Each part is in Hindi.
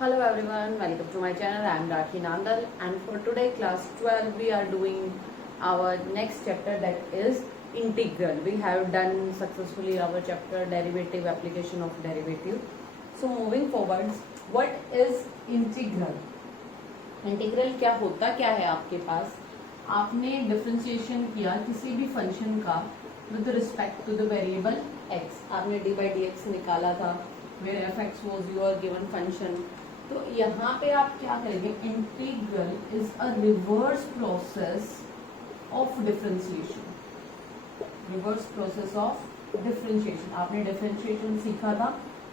Hello everyone, welcome to my channel. I am Rakhi Nandal and for today class 12 we are doing our next chapter, that is integral. We have done successfully our chapter derivative, application of derivative. So moving forward, what is integral? Integral क्या होता क्या है आपके पास? आपने डिफरेंशिएशन किया किसी भी फंक्शन का with respect to the variable x. आपने d by dx निकाला था where f(x) was your given function. तो यहाँ पे आप क्या करेंगे? Integral is a reverse process of differentiation. Reverse process of differentiation. आपने डिफरेंशिएशन सीखा था,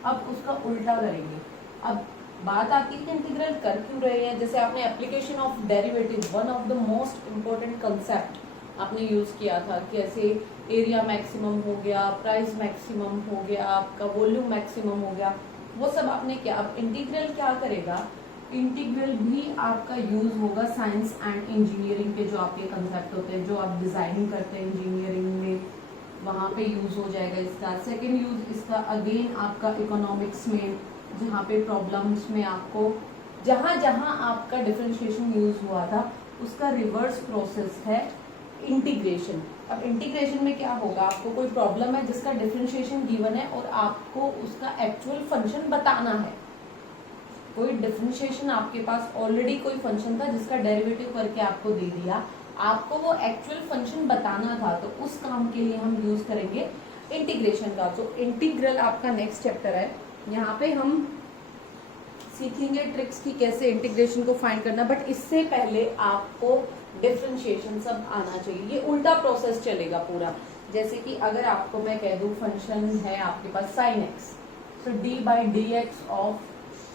अब उसका उल्टा करेंगे. अब बात आती है कि इंटीग्रल कर क्यों रहे हैं. जैसे आपने application of derivative, one of the most important concept आपने यूज किया था. कैसे एरिया मैक्सिमम हो गया, प्राइस मैक्सिमम हो गया, आपका वॉल्यूम मैक्सिमम हो गया, वो सब आपने क्या. अब इंटीग्रल क्या करेगा? इंटीग्रल भी आपका यूज होगा साइंस एंड इंजीनियरिंग के जो आपके कंसेप्ट होते हैं, जो आप डिजाइनिंग करते हैं इंजीनियरिंग में, वहाँ पे यूज हो जाएगा इसका. सेकेंड यूज इसका अगेन आपका इकोनॉमिक्स में, जहाँ पे प्रॉब्लम्स में आपको जहाँ जहाँ आपका डिफरेंशिएशन यूज हुआ था उसका रिवर्स प्रोसेस है इंटीग्रेशन. अब इंटीग्रेशन में क्या होगा? आपको कोई प्रॉब्लम है जिसका डिफरेंशिएशन गिवन है और आपको उसका एक्चुअल फंक्शन बताना है. कोई डिफरेंशिएशन आपके पास ऑलरेडी कोई फंक्शन था जिसका डेरिवेटिव करके आपको दे दिया, आपको वो एक्चुअल फंक्शन बताना था, तो उस काम के लिए हम यूज करेंगे इंटीग्रेशन का. तो इंटीग्रल आपका नेक्स्ट चैप्टर है. यहाँ पे हम सीखेंगे ट्रिक्स की कैसे इंटीग्रेशन को फाइंड करना. बट इससे पहले आपको डिफरेंशिएशन सब आना चाहिए. ये उल्टा प्रोसेस चलेगा पूरा. जैसे कि अगर आपको मैं कह दूं फंक्शन है आपके पास sin x, so d by dx of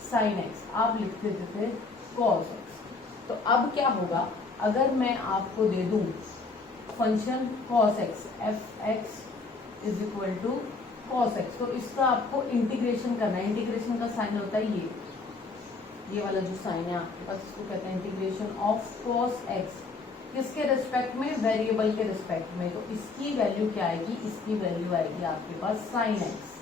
sin x आप लिख देते थे cos x. तो अब क्या होगा? अगर मैं आपको दे दूं function cos x, f(x) is equal to cos x, तो इसका आपको इंटीग्रेशन करना है. इंटीग्रेशन का साइन होता है ये वाला जो साइन है आपके पास, इसको कहते हैं इंटीग्रेशन ऑफ cos x. किसके रिस्पेक्ट में? वेरिएबल के रिस्पेक्ट में. तो इसकी वैल्यू क्या आएगी? इसकी वैल्यू आएगी आपके पास sin x.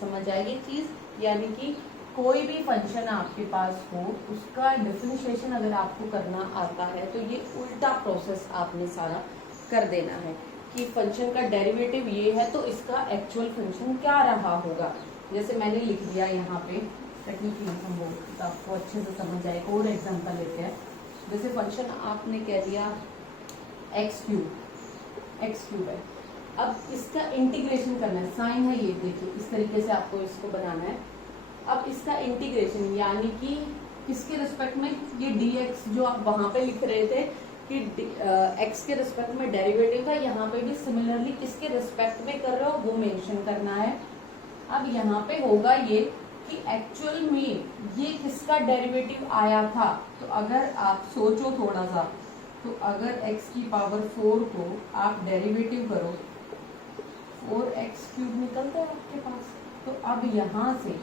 समझ आएगी चीज? यानी कि कोई भी फंक्शन आपके पास हो, उसका डिफरेंशिएशन अगर आपको करना आता है तो ये उल्टा प्रोसेस आपने सारा कर देना है कि फंक्शन का डेरिवेटिव ये है तो इसका एक्चुअल फंक्शन क्या रहा होगा. जैसे मैंने लिख दिया यहाँ पे, टेक्निकली हम वो आपको अच्छे से समझ आए. और एग्जांपल लेते हैं. जैसे फंक्शन आपने कह दिया x क्यूब है. अब इसका इंटीग्रेशन करना है. साइन है ये, देखिए इस तरीके से आपको इसको बनाना है. अब इसका इंटीग्रेशन यानी कि किसके रिस्पेक्ट में? ये dx जो आप वहां पे लिख रहे थे कि x के रिस्पेक्ट में डेरिवेटिव था, यहाँ पे भी सिमिलरली किसके रिस्पेक्ट में कर रहे हो वो मेंशन करना है. अब यहाँ पे होगा ये कि एक्चुअल में ये किसका डेरिवेटिव आया था. तो अगर आप सोचो थोड़ा सा, तो अगर x की पावर 4 को आप डेरिवेटिव करो, 4x क्यूब निकलता है आपके पास. तो अब यहाँ से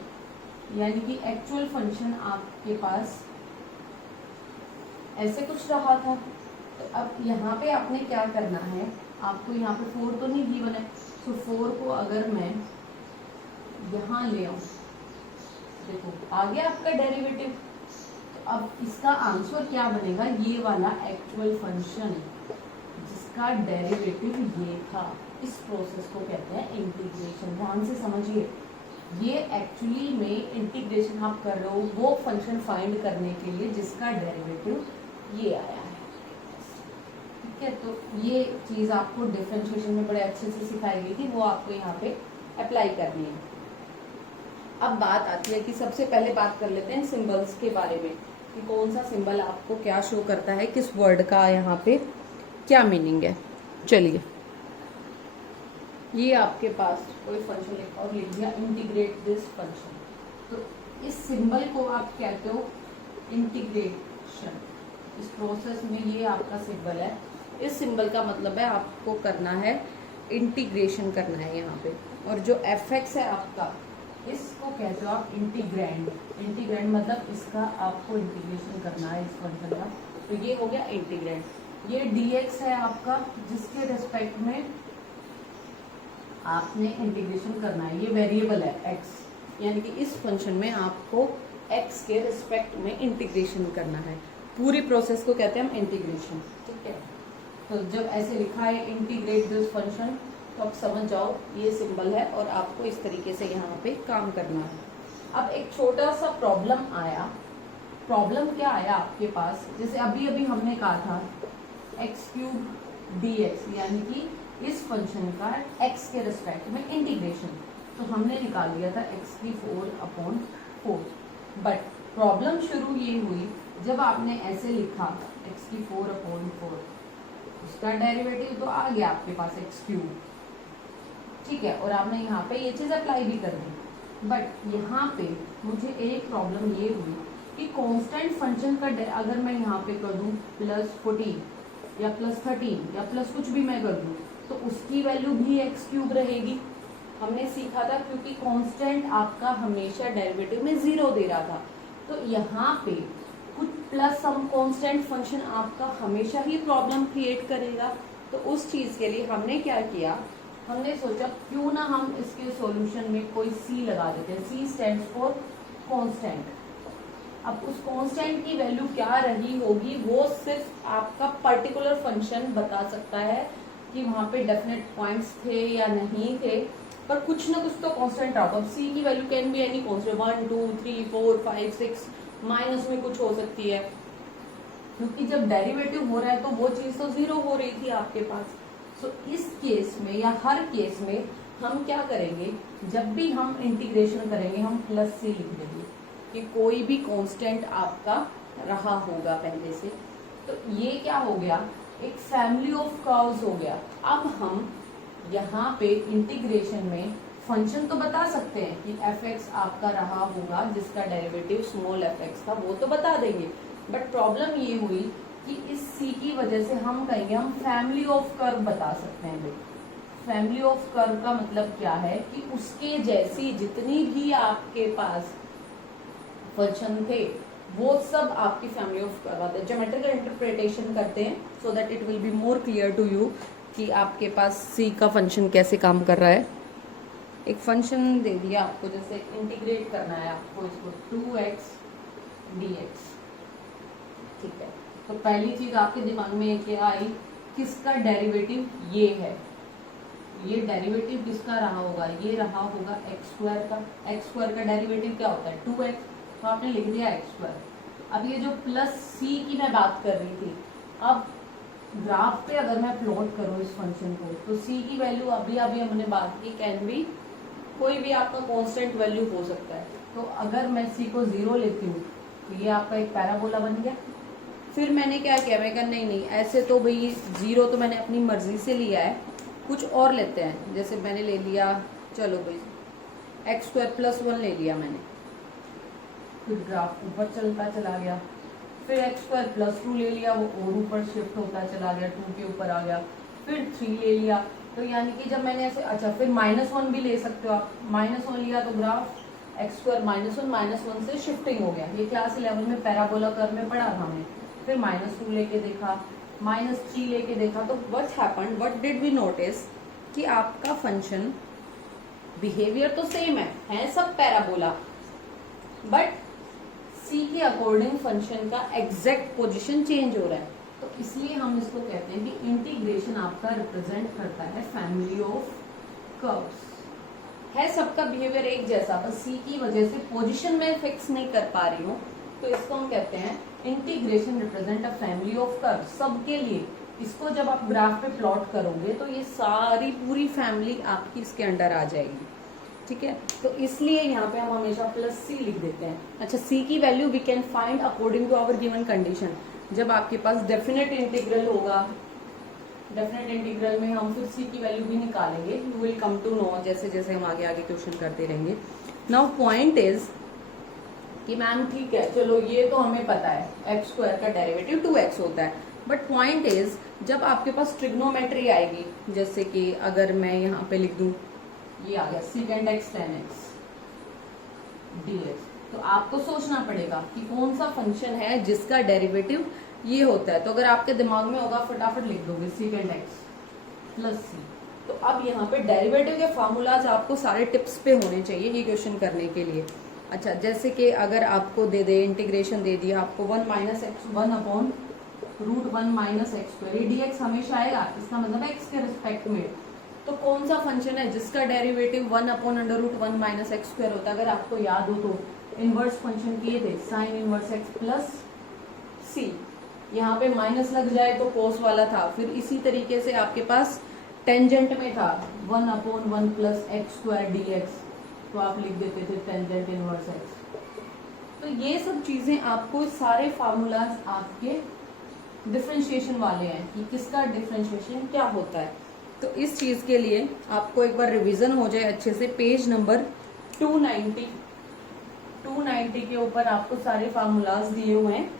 यानी कि एक्चुअल फंक्शन आपके पास ऐसे कुछ रहा था. तो अब यहाँ पे आपने क्या करना है? आपको यहाँ पे 4 तो नहीं गिवन है, तो 4 को अगर मैं यहाँ ले आऊँ, देखो आ गया आपका डेरिवेटिव. तो अब इसका आंसर क्या बनेगा? ये वाला एक्चुअल फंक्शन जिसका डेरिवेटिव ये था. इस प्रोसेस को कहते हैं इंटीग्रेशन. ध्यान से समझिए, ये एक्चुअली में इंटीग्रेशन आप कर रहे हो वो फंक्शन फाइंड करने के लिए जिसका डेरिवेटिव ये आया है. ठीक है, तो ये चीज आपको डिफरेंशिएशन में बड़े अच्छे से सिखाई गई थी, वो आपको यहाँ पे अप्लाई करनी है. अब बात आती है कि सबसे पहले बात कर लेते हैं सिंबल्स के बारे में कि कौन सा सिंबल आपको क्या शो करता है, किस वर्ड का यहाँ पे क्या मीनिंग है. चलिए, ये आपके पास कोई फंक्शन लिखा और लिख दिया इंटीग्रेट दिस फंक्शन. तो इस सिंबल को आप कहते हो इंटीग्रेशन. इस प्रोसेस में ये आपका सिंबल है. इस सिंबल का मतलब है आपको करना है इंटीग्रेशन करना है यहाँ पे. और जो f(x) है आपका, इसको कहते हो आप इंटीग्रैंड. इंटीग्रैंड मतलब इसका आपको इंटीग्रेशन करना है इस फंक्शन का. तो ये हो गया इंटीग्रैंड. ये dx है आपका जिसके रेस्पेक्ट में आपने इंटीग्रेशन करना है. ये वेरिएबल है x, यानी कि इस फंक्शन में आपको एक्स के रिस्पेक्ट में इंटीग्रेशन करना है। पूरी प्रोसेस को कहते हैं हम इंटीग्रेशन, ठीक है। तो जब ऐसे लिखा है इंटीग्रेट दिस फंक्शन, तो आप समझ जाओ ये सिंबल है और आपको इस तरीके से यहाँ पे काम करना है। अब एक छोटा सा प्रॉब्लम आया। प्रॉब्लम क्या आया आपके पास, जैसे अभी अभी हमने कहा था x³ dx, यानी कि इस फंक्शन का x के रिस्पेक्ट में इंटीग्रेशन, तो हमने निकाल लिया था x⁴/4। बट प्रॉब्लम शुरू ये हुई जब आपने ऐसे लिखा x⁴/4, उसका डेरिवेटिव तो आ गया आपके पास x³, ठीक है, और आपने यहाँ पे ये चीज अप्लाई भी कर दी। बट यहाँ पे मुझे एक प्रॉब्लम ये हुई कि कांस्टेंट फंक्शन का अगर मैं यहाँ पे कर दूँ +14 या +13 या प्लस कुछ भी मैं कर दूँ, तो उसकी वैल्यू भी x³ रहेगी। हमने सीखा था क्योंकि कांस्टेंट आपका हमेशा डेरिवेटिव में 0 दे रहा था, तो यहाँ पे कुछ प्लस सम कांस्टेंट फंक्शन आपका हमेशा ही प्रॉब्लम क्रिएट करेगा। तो उस चीज के लिए हमने क्या किया, हमने सोचा क्यों ना हम इसके सॉल्यूशन में कोई c लगा देते हैं। c stands for constant. अब उस कांस्टेंट की वैल्यू क्या रही होगी वो सिर्फ आपका पर्टिकुलर फंक्शन बता सकता है कि वहां पे डेफिनेट पॉइंट्स थे या नहीं थे, पर कुछ ना कुछ तो कांस्टेंट रहा। अब c की value can be any constant, 1 2 3 4 5 6, minus में कुछ हो सकती है, क्योंकि जब डेरिवेटिव हो रहा है तो वो चीज तो 0 हो रही थी आपके पास। सो इस केस में या हर केस में हम क्या करेंगे, जब भी हम इंटीग्रेशन करेंगे हम +c लिख देंगे कि कोई भी कांस्टेंट आपका रहा होगा पहले से। तो ये क्या हो गया, एक फैमिली ऑफ कर्व्स हो गया। अब हम यहाँ पे इंटीग्रेशन में फंक्शन तो बता सकते हैं कि f(x) आपका रहा होगा जिसका डेरिवेटिव f(x) था, वो तो बता देंगे। बट प्रॉब्लम ये हुई कि इस c की वजह से हम कहेंगे हम फैमिली ऑफ कर्व बता सकते हैं। फैमिली ऑफ कर्व का मतलब क्या है कि उसके जैसी जितनी भी आपके पास फंक्शन थे वो सब आपकी फैमिली ऑफ कर्व आते हैं। ज्योमेट्रिकल इंटरप्रिटेशन करते हैं so that it will be more clear to you कि आपके पास c का फंक्शन कैसे काम कर रहा है। एक फंक्शन दे दिया आपको, जैसे इंटीग्रेट करना है आपको इसको 2x dx, ठीक है। तो पहली चीज आपके दिमाग में क्या आई, किसका डेरिवेटिव ये है, ये डेरिवेटिव किसका रहा होगा, ये रहा होगा x² का। x² का डेरिवेटिव क्या होता है 2x, तो आपने लिख दिया x²। अब ये जो +c की मैं बात कर रही थी, अब ग्राफ पे अगर मैं प्लॉट करूँ इस फंक्शन को, तो c की वैल्यू अभी हमने बात की कैन बी कोई भी आपका कांस्टेंट वैल्यू हो सकता है। तो अगर मैं c को 0 लेती हूँ तो ये आपका एक पैराबोला बन गया। फिर मैंने क्या किया, मैं कहा नहीं ऐसे तो भाई 0 तो मैंने अपनी मर्जी से लिया है, कुछ और लेते हैं। जैसे मैंने ले लिया, चलो भाई x² +1 ले लिया मैंने, फिर ग्राफ ऊपर चलता चला गया। फिर x² +2 ले लिया, वो और ऊपर शिफ्ट होता चला गया, 2 के ऊपर आ गया। फिर 3 ले लिया, तो यानी कि जब मैंने ऐसे, अच्छा फिर -1 भी ले सकते हो आप। -1 लिया तो ग्राफ x² -1 से शिफ्टिंग हो गया। ये क्लास 11 में पैराबोला कर्व में पढ़ा था हमने। फिर -2 लेके देखा, -3 लेके देखा, तो what happened, what did we notice कि आपका फंक्शन बिहेवियर तो सेम है सब पैराबोला, बट c के अकॉर्डिंग फंक्शन का एग्जैक्ट पोजीशन चेंज हो रहा है। तो इसलिए हम इसको कहते हैं कि इंटीग्रेशन आपका रिप्रेजेंट करता है फैमिली ऑफ कर्व्स। है सबका बिहेवियर एक जैसा, बस c की वजह से पोजीशन में फिक्स नहीं कर पा रही हूँ, तो इसको हम कहते हैं integration represent a family of curves सबके लिए। इसको जब आप ग्राफ पे प्लॉट करोगे तो ये सारी पूरी फैमिली आपकी इसके अंडर आ जाएगी, ठीक है। तो इसलिए यहाँ पे हम हमेशा +c लिख देते हैं। अच्छा, c की value we can find according to our given condition. जब आपके पास डेफिनेट इंटीग्रल होगा, डेफिनेट इंटीग्रल में हम फिर c की वैल्यू भी निकालेंगे। You will come to know जैसे जैसे हम आगे आगे क्वेश्चन करते रहेंगे। नाउ पॉइंट इज कि मैम ठीक है, चलो ये तो हमें पता है x² का डेरिवेटिव 2x होता है, बट पॉइंट इज जब आपके पास ट्रिग्नोमेट्री आएगी, जैसे कि अगर मैं यहाँ पे लिख दूं ये आ गया sec(x tan x dx, तो आपको सोचना पड़ेगा कि कौन सा फंक्शन है जिसका डेरिवेटिव ये होता है। तो अगर आपके दिमाग में होगा फटाफट लिख दोगे sec(x + c। तो अब यहाँ पे डेरिवेटिव के फार्मूलाज आपको सारे टिप्स पे होने चाहिए ये क्वेश्चन करने के लिए। अच्छा, जैसे कि अगर आपको दे दे इंटीग्रेशन दे दिया आपको 1 minus x 1 upon root 1 minus x square, ये dx हमेशा आएगा, इसका मतलब है x के रिस्पेक्ट में। तो कौन सा फंक्शन है जिसका derivative 1 upon under root 1 minus x square होता है? अगर आपको याद हो तो इनवर्स फंक्शन किए थे साइन इनवर्स एक्स प्लस सी, यहाँ पे माइनस लग जाए तो कोस वाला था। फिर इसी तरीके से आपके पास टेंजेंट में था 1 upon 1 plus x square D x, तो आप लिख देते थे टेंजेंट इनवर्स एक्स। तो ये सब चीजें आपको सारे फार्मूलाज आपके डिफरेंशिएशन वाले हैं कि किसका डिफरेंशिएशन क्या होता है। तो इस चीज के लिए आपको एक बार रिवीजन हो जाए अच्छे से, पेज नंबर 290 के ऊपर आपको सारे फार्मूलाज दिए हुए हैं।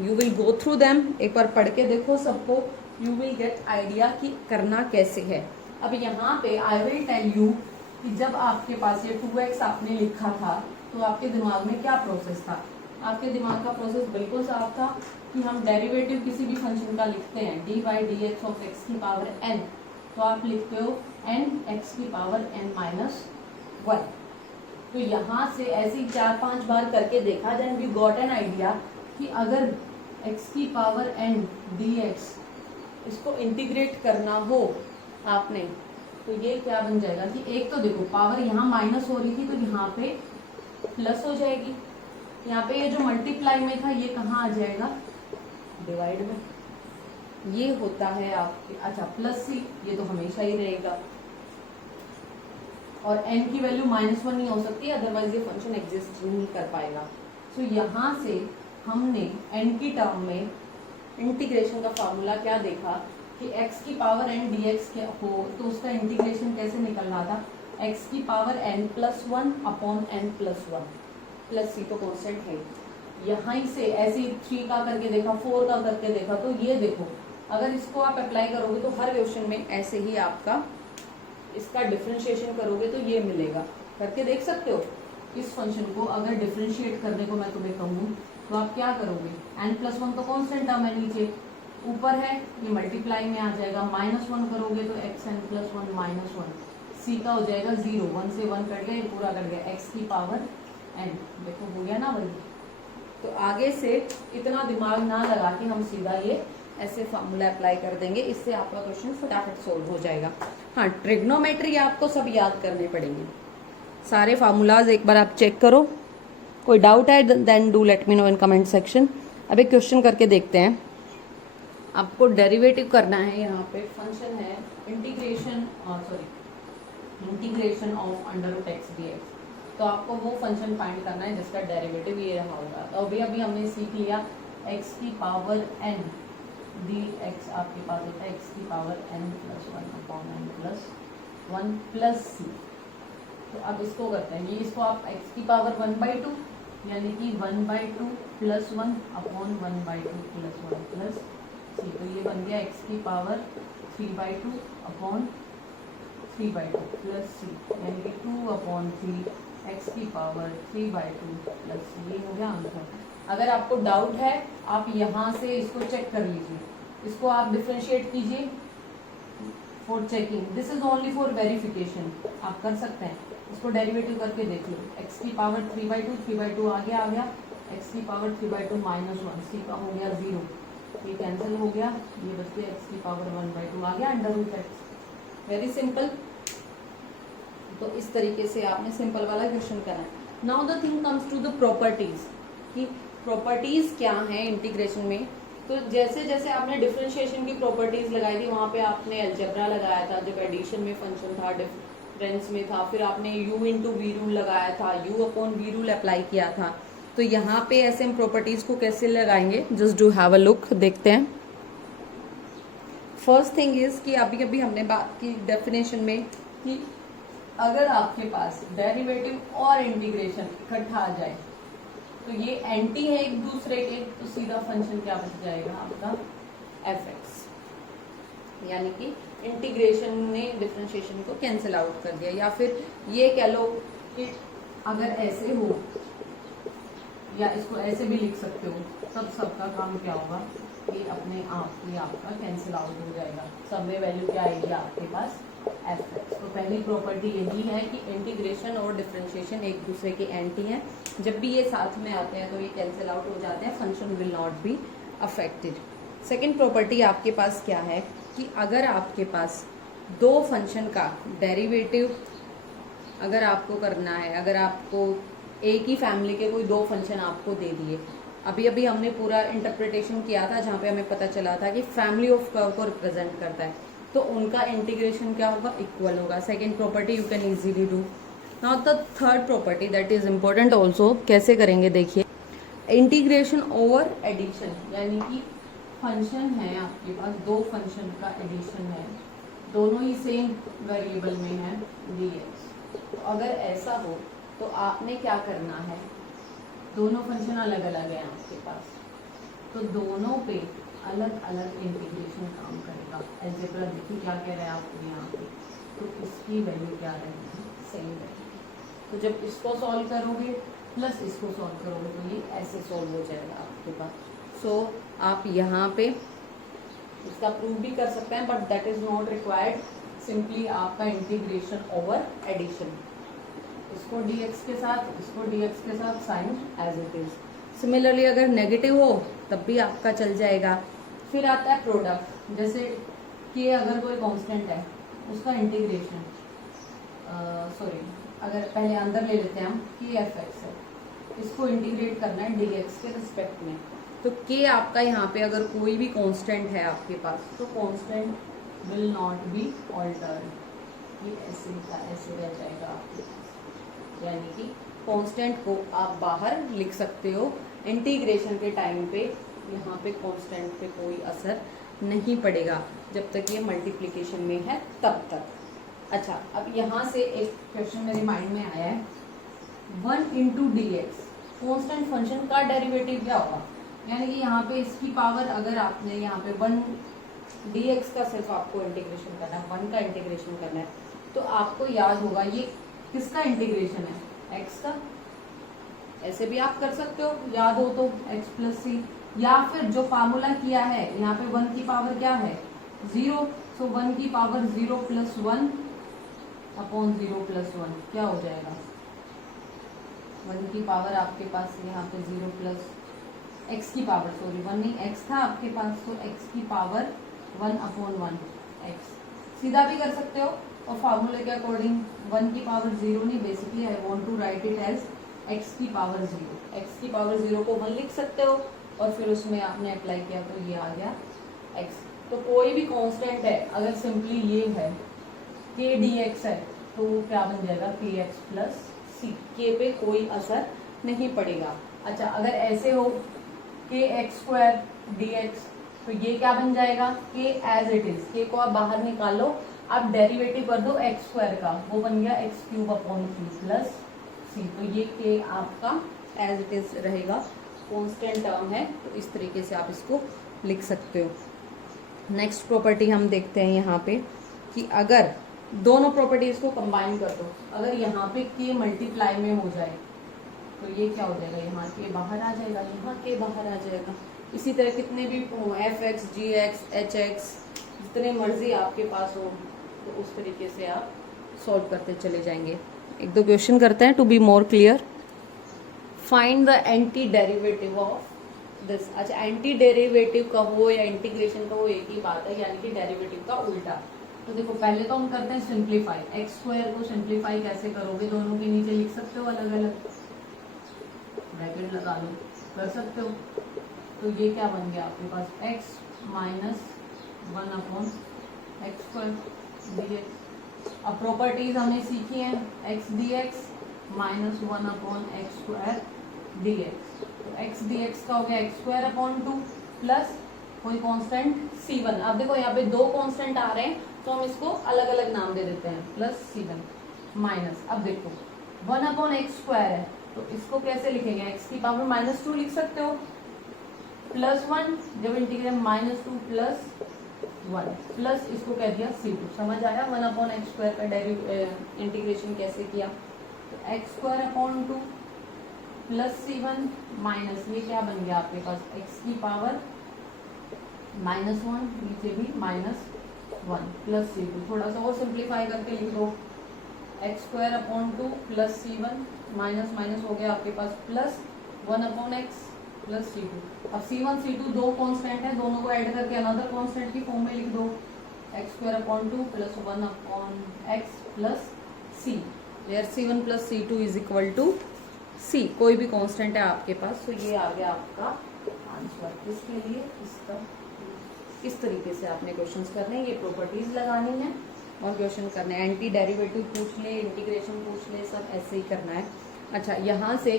You will go through them, एक बार पढ़ के देखो सबको, यू विल गेट आइडिया कि करना कैसे है। अब यहाँ पे आई विल टेल यू कि जब आपके पास ये 2x आपने लिखा था तो आपके दिमाग में क्या प्रोसेस था? आपके दिमाग का प्रोसेस बिल्कुल साफ था कि हम डेरिवेटिव किसी भी फंक्शन का लिखते हैं dy dx ऑफ x की पावर n, तो आप लिखते हो n x की पावर n माइनस 1। तो यहाँ से ऐसे ही 4-5 बार करके देखा, then we got an idea कि अगर x की पावर n dx इसको इंटीग्रेट करना हो आपने, तो ये क्या बन जाएगा कि एक तो देखो पावर यहाँ माइनस हो रही थी तो यहाँ पे प्लस हो जाएगी, यहाँ पे ये जो मल्टीप्लाई में था ये कहाँ आ जाएगा? डिवाइड में। ये होता है आपके, अच्छा प्लस सी, ये तो हमेशा ही रहेगा, और n की वैल्यू -1 नहीं हो सकती, अदरवाइज ये फंक्शन एग्जिस्ट नहीं कर पाएगा। तो यहाँ से हमने n की टर्म में इंटीग्रेशन का फॉर्मूला क्या देखा कि x की पावर n dx के हो तो उसका इंटीग्रेशन कैसे निकल रहा था? x की power n plus 1 upon n plus 1 plus C तो कॉन्स्टेंट है। यहाँ से ऐसे 3 का करके देखा, 4 का करके देखा, तो ये देखो अगर इसको आप अप्लाई करोगे तो हर क्वेश्चन में ऐसे ही आपका इसका डिफरेंशिएशन करोगे तो ये मिलेगा। करके देख सकते हो। इस फंक्शन को अगर डिफरेंशिएट करने को मैं तुम्हें कहूँ तो आप क्या करोगे? n+1 तो कॉन्स्टेंट टर्म है, नीचे ऊपर है ये मल्टीप्लाई में आ जाएगा, -1 करोगे तो xn+1 -1, c का हो जाएगा 0, 1 से 1 कट गया, ये पूरा कट गया, x की पावर n, देखो हो गया ना वही। तो आगे से इतना दिमाग ना लगा कि हम सीधा ये ऐसे फार्मूला अप्लाई कर देंगे, इससे आपका क्वेश्चन फटाफट सोल्व हो जाएगा। हाँ, ट्रिग्नोमेट्री आपको सब याद करने पड़ेंगे, सारे फार्मूलाज एक बार आप चेक करो। कोई डाउट है then do let me know in comment section. अब एक क्वेश्चन करके देखते हैं। आपको डेरिवेटिव करना है, यहाँ पे फंक्शन है integration of under root x d x, तो आपको वो फंक्शन फाइंड करना है जिसका डेरिवेटिव ये रहा होगा। तो अभी हमने सीख लिया x की पावर n dx आपके पास होता है x की power n+1 upon n+1 plus C. तो अब इसको करते हैं, ये इसको आप x की पावर 1/2 यानी कि 1/2 plus 1 upon 1/2 plus 1 plus C, तो ये बन गया x की पावर 3/2 अपॉन 3/2 प्लस सी, यानी कि 2/3 x की पावर 3/2 प्लस सी, ये हो गया आंसर। अगर आपको डाउट है आप यहाँ से इसको चेक कर लीजिए, इसको आप डिफरेंशिएट कीजिए for checking, this is only for verification, आप कर सकते हैं। इसको डेरिवेटिव करके देख लो, x की पावर 3/2 आ गया, x की पावर 3/2 -1, c का हो गया 0, ये कैंसिल हो गया, ये बच गया x की पावर 1/2 आ गया under root x। Very simple. तो इस तरीके से आपने सिंपल वाला क्वेश्चन करना है। Now the thing comes to the properties, कि प्रॉपर्टीज क्या है इंटीग्रेशन में। तो जैसे जैसे आपने डिफरेंशिएशन की प्रॉपर्टीज लगाई थी, वहाँ पे आपने अलजेब्रा लगाया था, जब एडिशन में फंक्शन था, डिफरेंस में था, फिर आपने u इंटू वी रूल लगाया था, u upon v rule apply किया था। तो यहाँ पे ऐसे हम प्रॉपर्टीज को कैसे लगाएंगे, just do have a look, देखते हैं। फर्स्ट थिंग इज कि अभी अभी हमने बात की डेफिनेशन में कि अगर आपके पास डेरिवेटिव और इंटीग्रेशन इकट्ठा आ जाए तो ये एंटी है एक दूसरे के, तो सीधा फंक्शन क्या बच जाएगा आपका f(x), यानी कि इंटीग्रेशन ने डिफरेंशिएशन को कैंसिल आउट कर दिया। या फिर ये कह लो कि अगर ऐसे हो या इसको ऐसे भी लिख सकते हो, तब सबका काम क्या होगा कि अपने आप ही आपका कैंसिल आउट हो जाएगा, सब में वैल्यू क्या आएगी आपके पास एफ एक्स। तो पहली प्रॉपर्टी यही है कि इंटीग्रेशन और डिफरेंशिएशन एक दूसरे के एंटी हैं। जब भी ये साथ में आते हैं तो ये कैंसिल आउट हो जाते हैं, function will not be affected. Second property आपके पास क्या है कि अगर आपके पास दो फंक्शन का डेरिवेटिव अगर आपको करना है, अगर आपको एक ही फैमिली के कोई दो फंक्शन आपको दे दिए, अभी अभी हमने पूरा इंटरप्रिटेशन किया था जहाँ पे हमें पता चला था कि फैमिली ऑफ कर्व को रिप्रेजेंट करता है, तो उनका इंटीग्रेशन क्या होगा, इक्वल होगा। Second property you can easily do. Now the third property that is important also, कैसे करेंगे देखिए, इंटीग्रेशन ओवर एडिशन, यानी कि फंक्शन है आपके पास, दो फंक्शन का एडिशन है, दोनों ही सेम वेरिएबल में है dx। तो अगर ऐसा हो तो आपने क्या करना है, दोनों फंक्शन अलग अलग है आपके पास, तो दोनों पे अलग अलग इंटीग्रेशन काम करेगा। अलजेब्रा देखिए क्या कह रहा है आपको यहाँ पे, तो इसकी वैल्यू क्या रहेगी, सेम रहेगी। तो जब इसको सॉल्व करोगे प्लस इसको सॉल्व करोगे तो ये ऐसे सॉल्व हो जाएगा आपके पास। सो आप यहाँ पे इसका प्रूव भी कर सकते हैं, but that is not required, simply आपका इंटीग्रेशन ओवर एडिशन, इसको dx के साथ इसको dx के साथ sign as it is. Similarly अगर नेगेटिव हो तब भी आपका चल जाएगा। फिर आता है प्रोडक्ट, जैसे कि अगर कोई कांस्टेंट है उसका इंटीग्रेशन, सॉरी अगर पहले अंदर ले लेते हैं हम कि एफ एक्स है, इसको इंटीग्रेट करना है dx के रिस्पेक्ट में, तो k आपका यहाँ पे अगर कोई भी कांस्टेंट है आपके पास तो constant will not be altered, ये ऐसे का ऐसे रह जाएगा आपके पास, यानी कि कांस्टेंट को आप बाहर लिख सकते हो। इंटीग्रेशन के टाइम पे यहाँ पे कांस्टेंट पे कोई असर नहीं पड़ेगा जब तक ये मल्टीप्लिकेशन में है तब तक। अच्छा, अब यहाँ से एक क्वेश्चन मेरे माइंड में आया है, 1 into D x, constant function का डेरिवेटिव क्या होगा, यानी कि यहाँ पे इसकी पावर, अगर आपने यहाँ पे 1 डी एक्स का सिर्फ आपको इंटीग्रेशन करना है, 1 का इंटीग्रेशन करना है, तो आपको याद होगा ये किसका इंटीग्रेशन है, x का। ऐसे भी आप कर सकते हो, याद हो तो x प्लस सी, या फिर जो फार्मूला किया है यहाँ पे 1 की पावर क्या है 0, सो 1 की पावर 0 प्लस 1 अपॉन 0 प्लस 1 क्या हो जाएगा, 1 की पावर आपके पास यहाँ पे 0 प्लस x की पावर, सॉरी 1 नहीं x था आपके पास, तो x की पावर 1 अपॉन 1 x, सीधा भी कर सकते हो और फार्मूले के अकॉर्डिंग 1 की पावर 0 नहीं, basically I want to write it as x की पावर 0, x की पावर 0 को 1 लिख सकते हो और फिर उसमें आपने अप्लाई किया तो ये आ गया x। तो कोई भी कांस्टेंट है, अगर सिंपली ये है k dx है तो क्या बन जाएगा kx प्लस c, k पे कोई असर नहीं पड़ेगा। अच्छा, अगर ऐसे हो kx स्क्वायर dx, तो ये क्या बन जाएगा k as it is, k को आप बाहर निकालो, आप डेरिवेटिव कर दो x स्क्वायर का, वो बन गया x cube upon c plus c, तो ये k आपका एज इट इज रहेगा, कांस्टेंट टर्म है, तो इस तरीके से आप इसको लिख सकते हो। नेक्स्ट प्रॉपर्टी हम देखते हैं यहाँ पे कि अगर दोनों प्रॉपर्टीज को कंबाइन कर दो, अगर यहाँ पे k मल्टीप्लाई में हो जाए तो ये क्या हो जाएगा, यहाँ k बाहर आ जाएगा, यहाँ k बाहर आ जाएगा। इसी तरह कितने भी एफ एक्स, जी एक्स, एच एक्स, जितने मर्जी आपके पास हो, तो उस तरीके से आप सॉल्व करते चले जाएंगे। एक दो क्वेश्चन करते हैं to be more clear. Find the anti derivative of this. अच्छा, एंटी डेरिवेटिव का हो या इंटीग्रेशन का हो एक ही बात है, यानी कि डेरिवेटिव का उल्टा। तो देखो पहले तो हम करते हैं सिंप्लीफाई, एक्स स्क्वायर को सिंप्लीफाई कैसे करोगे, दोनों के नीचे लिख सकते हो अलग अलग, ब्रैकेट लगा लो, कर सकते हो। तो ये क्या बन गया आपके पास, x minus 1 upon x square D x. अब प्रॉपर्टीज हमने सीखी हैं, x d x minus 1 upon x square D x. तो एक्स डी एक्स का हो गया एक्स स्क्वायर अपॉन 2 प्लस कोई कांस्टेंट c1। अब देखो यहाँ पे दो कांस्टेंट आ रहे हैं तो हम इसको अलग अलग नाम दे देते हैं, प्लस c1 माइनस, अब देखो 1 अपॉन एक्स स्क्वायर है तो इसको कैसे लिखेंगे, एक्स की पावर माइनस 2 लिख सकते हो, प्लस 1 जब इंटीग्रेट माइनस 2 प्लस 1 प्लस इसको कह दिया c2। समझ आया 1 अपॉन एक्स स्क्वायर का इंटीग्रेशन कैसे किया, तो x square upon 2 plus c1 minus ये क्या बन गया आपके पास, एक्स की पावर माइनस 1, नीचे भी माइनस 1 प्लस C2, थोड़ा सा और सिंप्लीफाई करके लिख दो, x square upon 2 plus C1 minus minus हो गया आपके पास plus 1 upon x plus C2। अब C1 C2 दो कांस्टेंट है, दोनों को ऐड करके अनदर कांस्टेंट की फॉर्म में लिख दो, x square upon 2 plus 1 upon x plus C, where C1 plus C2 is equal to C, कोई भी कांस्टेंट है आपके पास। तो ये आ गया आपका आंसर। इसके लिए इसका इस तरीके से आपने क्वेश्चंस करने हैं, ये प्रॉपर्टीज लगानी है और क्वेश्चन करने हैं। एंटी डेरिवेटिव पूछ ले, इंटीग्रेशन पूछ ले, सब ऐसे ही करना है। अच्छा, यहाँ से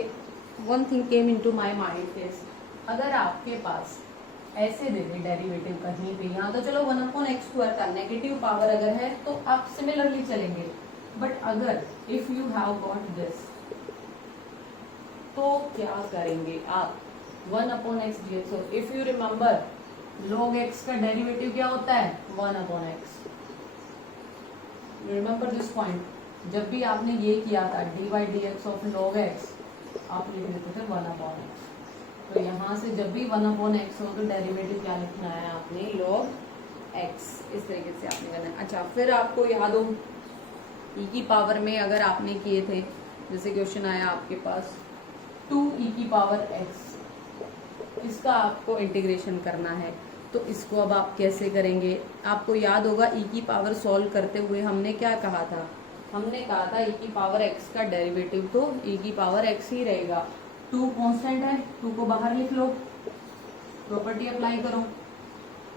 one thing came into my mind is, अगर आपके पास ऐसे दे दे डेरिवेटिव कहीं पे, यहाँ तो चलो 1 अपॉन एक्स स्क्वायर का नेगेटिव पावर अगर है तो आप सिमिलरली चलेंगे, बट अगर if you have got this तो क्या करेंगे आप, 1 upon x D. So if you remember log x का डेरिवेटिव क्या होता है, 1 upon x. Remember this point, जब भी आपने ये किया था D by D x of log x, आप लिख देते थे 1 अपॉन एक्स। तो यहाँ से जब भी 1 अपॉन एक्स हो तो डेरिवेटिव क्या लिखना है आपने, log x। इस तरीके से आपने करना है। अच्छा, फिर आपको याद हो e की पावर में अगर आपने किए थे, जैसे क्वेश्चन आया आपके पास 2e की पावर x, इसका आपको इंटीग्रेशन करना है, तो इसको अब आप कैसे करेंगे। आपको याद होगा e की पावर सॉल्व करते हुए हमने क्या कहा था, हमने कहा था e की पावर x का डेरिवेटिव तो e की पावर x ही रहेगा। 2 कांस्टेंट है, 2 को बाहर लिख लो, प्रॉपर्टी अप्लाई करो।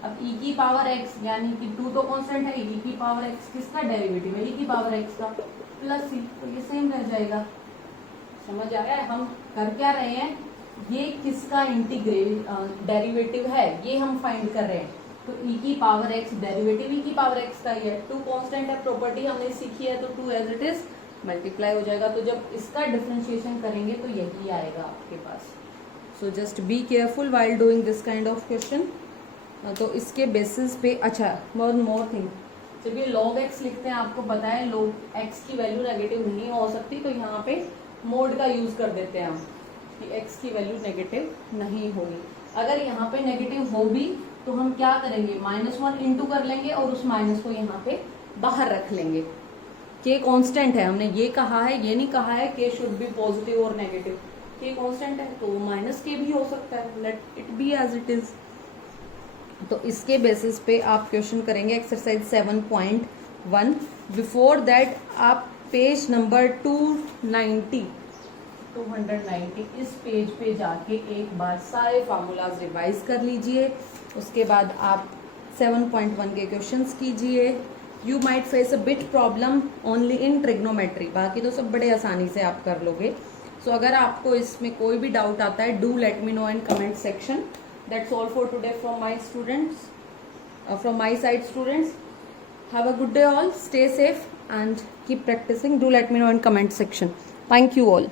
अब e की पावर x यानी कि 2 तो कांस्टेंट है, e की पावर x किसका डेरिवेटिव है, e की पावर x का प्लस c, तो ये सेम रह जाएगा। समझ आया है हम कर क्या रहे हैं, ये किसका डेरिवेटिव है ये हम फाइंड कर रहे हैं। तो e की पावर x डेरिवेटिव e की पावर x का ही है, 2 कांस्टेंट है, प्रॉपर्टी हमने सीखी है, तो 2 एज इट इज मल्टीप्लाई हो जाएगा। तो जब इसका डिफरेंशिएशन करेंगे तो यही आएगा आपके पास। So just be careful while doing this kind of question. तो इसके बेसिस पे, अच्छा वन मोर थिंग, जब ये log x लिखते हैं आपको पता है log x की वैल्यू नेगेटिव नहीं हो सकती, तो यहाँ पे मोड का यूज कर देते हैं हम कि x की वैल्यू नेगेटिव नहीं होगी। अगर यहाँ पे नेगेटिव हो भी तो हम क्या करेंगे, -1 इंटू कर लेंगे और उस माइनस को यहाँ पे बाहर रख लेंगे। k कांस्टेंट है, हमने ये कहा है, ये नहीं कहा है k शुड बी पॉजिटिव और नेगेटिव। k कांस्टेंट है तो -k भी हो सकता है, let it be as it is. तो इसके बेसिस पे आप क्वेश्चन करेंगे एक्सरसाइज 7.1। बिफोर दैट आप पेज नंबर 290 इस पेज पे जाके एक बार सारे फार्मूलाज रिवाइज कर लीजिए। उसके बाद आप 7.1 के क्वेश्चंस कीजिए। You might face a bit problem only in trigonometry, बाकी तो सब बड़े आसानी से आप कर लोगे। सो अगर आपको इसमें कोई भी डाउट आता है, do let me know in comment section. That's all for today from my students, from my side students. Have a good day all, stay safe and keep practicing. Do let me know in comment section. Thank you all.